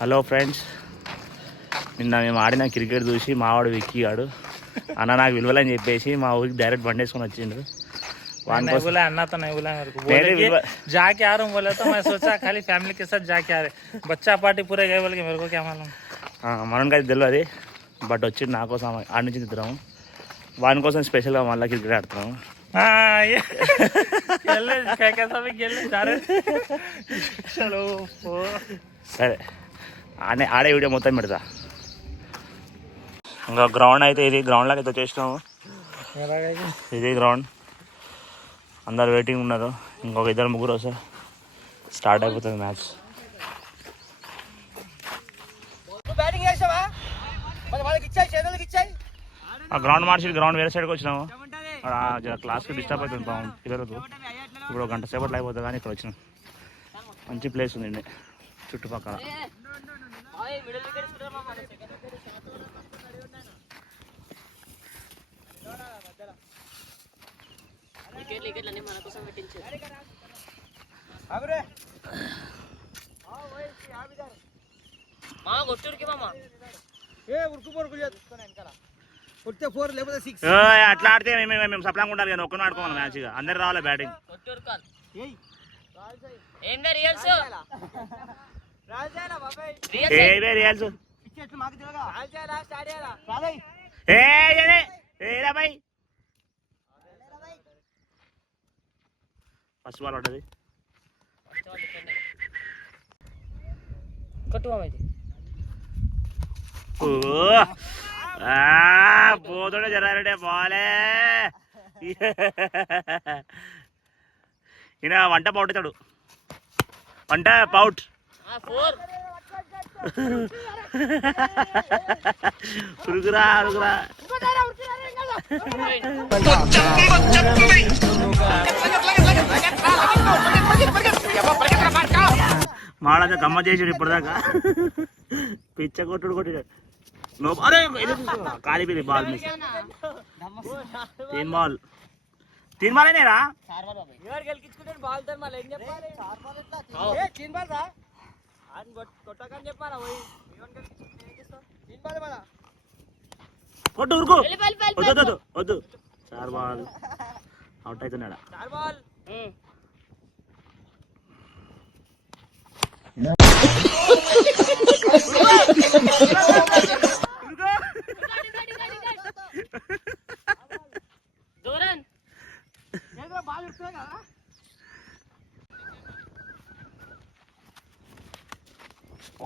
Hello friends, నిన్న మేము ఆడిన క్రికెట్ చూసి మావాడు విక్కిగాడు అన్న నాకు విలువలని చెప్పేసి మా ఊరికి డైరెక్ట్ బండి వేసుకొని వచ్చిండు. अन्ना तो नहीं बोला मेरे को, बोले कि जाके आ रहा हूँ बोला, तो मैं सोचा खाली फैमिली के साथ जाके आ रहे, बच्चा पार्टी पूरे गए बोल के मेरे को क्या मालूम. మనకి అది తెలియదు, బట్ వచ్చిండు నా కోసం ఆడి నుంచి తిరుగుతాము. వాని కోసం స్పెషల్గా మళ్ళీ క్రికెట్ ఆడుతున్నాము. సరే ఆడే వీడియో మొత్తం పెడతా. ఇంకా గ్రౌండ్ అయితే ఇది గ్రౌండ్లోకి అయితే వచ్చేసినాము. ఇది గ్రౌండ్, అందరు వెయిటింగ్ ఉన్నారు. ఇంకొక ఇద్దరు ముగ్గురు వస్తారు, స్టార్ట్ అయిపోతుంది మ్యాచ్. గ్రౌండ్ మార్చి గ్రౌండ్ వేరే సైడ్కి వచ్చినాము. క్లాస్కి డిస్టర్బ్ అవుతుంది పిల్లలకు. ఇప్పుడు ఒక గంట సేపట్లో అయిపోతుంది, కానీ ఇక్కడ వచ్చినాం. మంచి ప్లేస్ ఉంది చుట్టుపక్కల. అట్లా ఆడితే మేము సప్లాంగా ఉండాలి, కానీ ఒక్కను ఆడుకోవాలి మ్యాచ్. అందరు రావాలి బ్యాటింగ్. ఫస్ట్ బాల్ ఉంటుంది. పోతుండే జరారే బాలే. ఈయన వంట పౌటాడు, వంట పౌట్. ఉరుకురా ఉరుకురా. మాడంతా గమ్మ చేసాడు ఇప్పటిదాకా. పిచ్చ కొట్టుడు కొట్టాడు. అరే కాలిపోయింది బాల్. మిస్. తీన్ బాల్ అయినారా? కొట్టు ఉరుకు. వద్దు వద్దు, 4 బాల్ అవుట్ అవుతున్నాడా?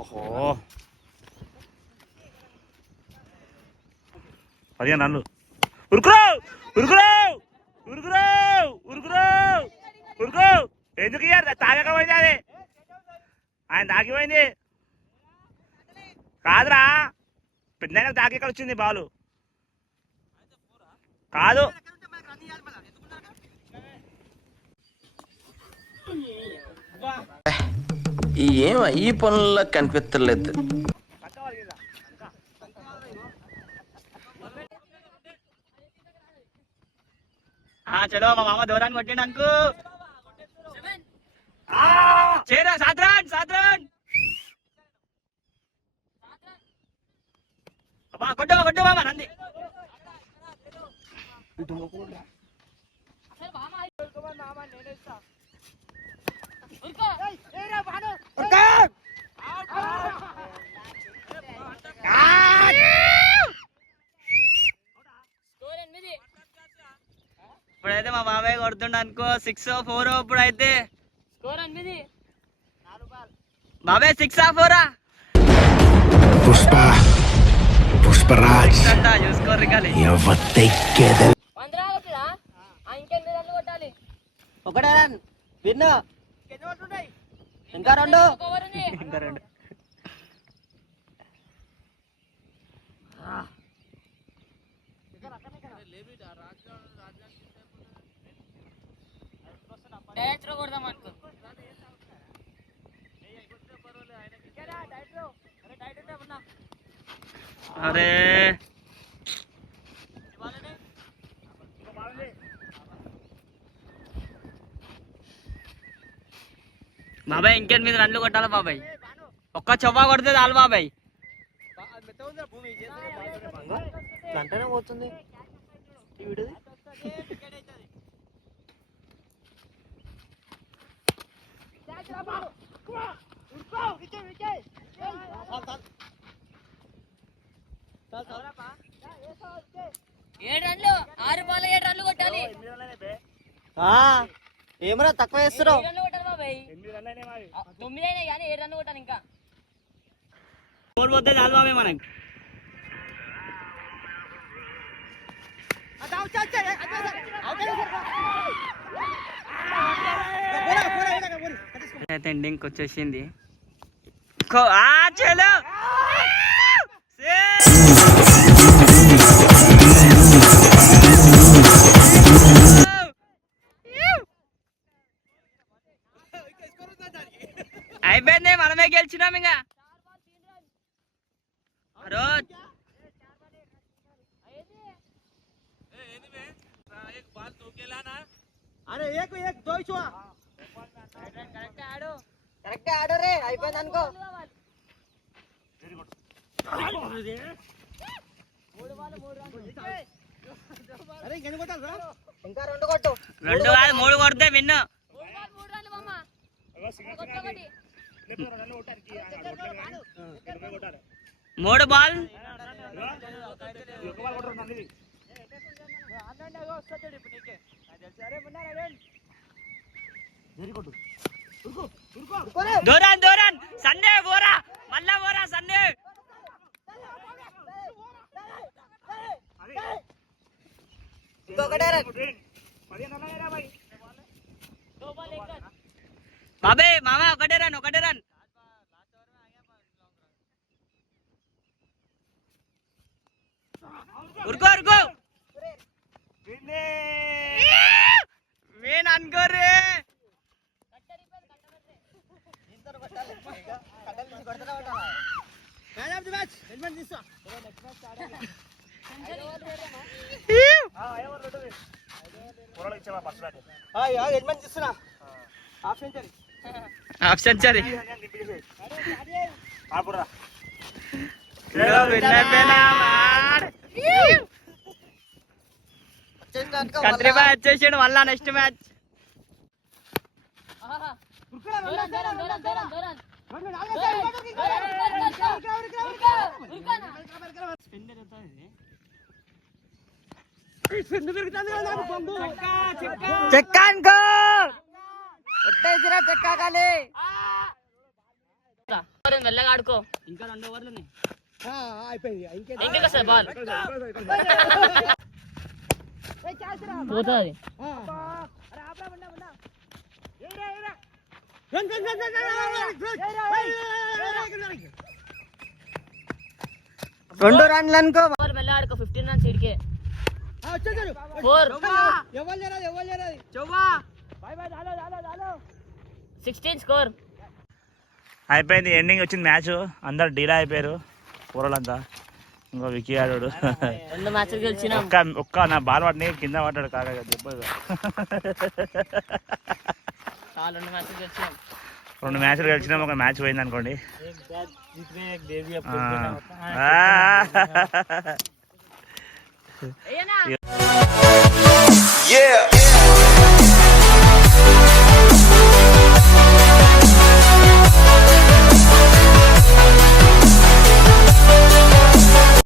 ఓహో 15 రన్లు. ఉరుకురావు ఉరుకురావు ఉరుకురావు ఉరుకురావు ఉరుకు. ఎందుకు ఇయ్యారు? తాగకపోయింది అది, ఆయన తాగిపోయింది కాదురా. పెద్ద తాగిక వచ్చింది బాలు కాదు. ఏం ఈ పనుల్లో కనిపించలేదు. చలో మా మామ దూరాన్ని కొట్టిండు అంకు. చేరా 7 రన్. కొట్టు మామ నంది. ఇప్పుడైతే మా బాబాయ్ కొడుతుండ అనుకో 6 or 4. ఇప్పుడైతే బాబాయ్ 6 or 4? పుష్పరాజ్ చూసుకోర్రి. ఒకటే రన్ విన్. ఇంకా 2. అరే బాబాయ్ ఇంకేం మీద రన్లు కొట్టాలా బాబాయ్? ఒక్క చొవ్వ కొడితే చాలు బాబాయ్. అంటేనే పోతుంది ఏమరా తక్కువ వేస్తున్నావు. 9 అయినా కానీ 7 రన్లు కొట్టాను ఇంకా. 4 పోతే చాలు బాబాయ్ మనకి. అయితే ఎండింగ్కి వచ్చేసింది. చలో అయిపోయింది, మనమే గెలిచినాం ఇంకా. అరే కరెక్ట్ ఆడు రే, అయిపోయింది అనుకో. ఇంకా 2 కొట్టు. 2 కాదు 3 కొడితే విన్ను. 3 బాల్. దూరాన్ దూరాన్ సండే పోరా, మళ్ళా పోరా సండే. బాబాయ్ మామ ఒకటే రన్. ఉరుకో నేను అనుకోరే. హాఫ్ సెంచరీ కంట్రీ బాయ్ వచ్చేసాడు మళ్ళా నెక్స్ట్ మ్యాచ్. చెక్కా అనుకో, కొట్టేసిరా చెక్కా కాలి. మెల్లగా ఆడుకో, ఇంకా 2 ఓవర్లు ఇంకొక బాల్ పోతుంది. 2 రన్లు అనుకో. మెల్లగా ఆడుకో, 15 రన్స్ ఇడికే. 4 16 స్కోర్. అయిపోయింది, ఎండింగ్ వచ్చింది మ్యాచ్. అందరు డీలా అయిపోయారు కూరలంతా. ఇంకో వికీ ఆడాడు. 2 మ్యాచ్లు గెలిచినాం. ఒక్క నా బాల్ పడిని కింద పడ్డాడు కాగా దెబ్బగా. 2 మ్యాచ్లు గెలిచినాం. 2 మ్యాచ్లు గెలిచినాం, 1 మ్యాచ్ పోయింది అనుకోండి. Yeah.